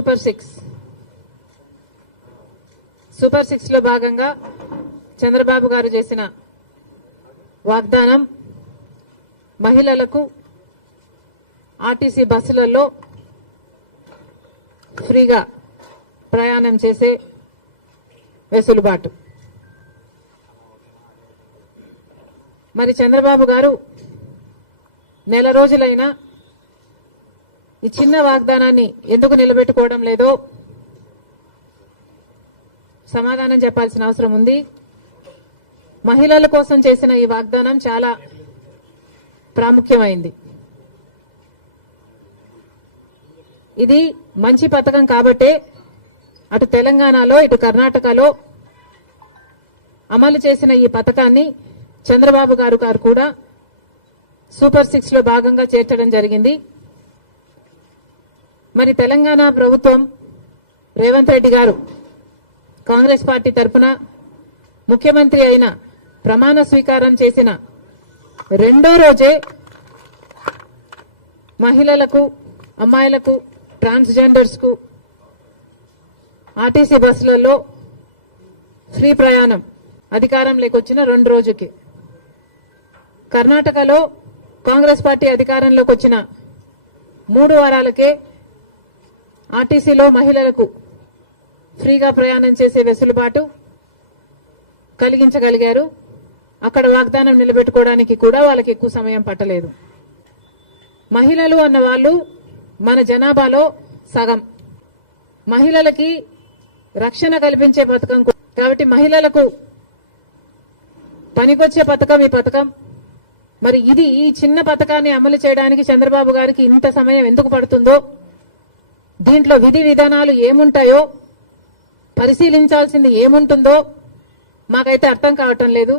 Super six లో భాగంగా చంద్రబాబు గారు చేసిన వాగ్దానం మహిళలకు ఆర్టీసీ బస్సులలో ఫ్రీగా ప్రయాణం చేసే వెసులుబాటు. మరి చంద్రబాబు గారు నెల రోజులైనా ఈ చిన్న వాగ్దానాన్ని ఎందుకు నిలబెట్టుకోవడం లేదో సమాధానం చెప్పాల్సిన అవసరం ఉంది. మహిళల కోసం చేసిన ఈ వాగ్దానం చాలా ప్రాముఖ్యమైంది. ఇది మంచి పథకం కాబట్టే అటు తెలంగాణలో ఇటు కర్ణాటకలో అమలు చేసిన ఈ పథకాన్ని చంద్రబాబు గారు కూడా సూపర్ సిక్స్ లో భాగంగా చేర్చడం జరిగింది. మరి తెలంగాణ ప్రభుత్వం రేవంత్ రెడ్డి గారు కాంగ్రెస్ పార్టీ తరఫున ముఖ్యమంత్రి అయిన ప్రమాణ స్వీకారం చేసిన రెండో రోజే మహిళలకు, అమ్మాయిలకు, ట్రాన్స్జెండర్స్ కు ఆర్టీసీ బస్సులలో ఫ్రీ ప్రయాణం అధికారంలోకి వచ్చిన 2 రోజుకి, కర్ణాటకలో కాంగ్రెస్ పార్టీ అధికారంలోకి వచ్చిన 3 వారాలకే ఆర్టీసీలో మహిళలకు ఫ్రీగా ప్రయాణం చేసే వెసులుబాటు కలిగించగలిగారు. అక్కడ వాగ్దానం నిలబెట్టుకోవడానికి కూడా వాళ్ళకి ఎక్కువ సమయం పట్టలేదు. మహిళలు అన్న వాళ్ళు మన జనాభాలో సగం. మహిళలకి రక్షణ కల్పించే పథకం కాబట్టి మహిళలకు పనికొచ్చే పథకం ఈ పథకం. మరి ఈ చిన్న పథకాన్ని అమలు చేయడానికి చంద్రబాబు గారికి ఇంత సమయం ఎందుకు పడుతుందో, దీంట్లో విధి విధానాలు ఏముంటాయో, పరిశీలించాల్సింది ఏముంటుందో మాకైతే అర్థం కావటం లేదు.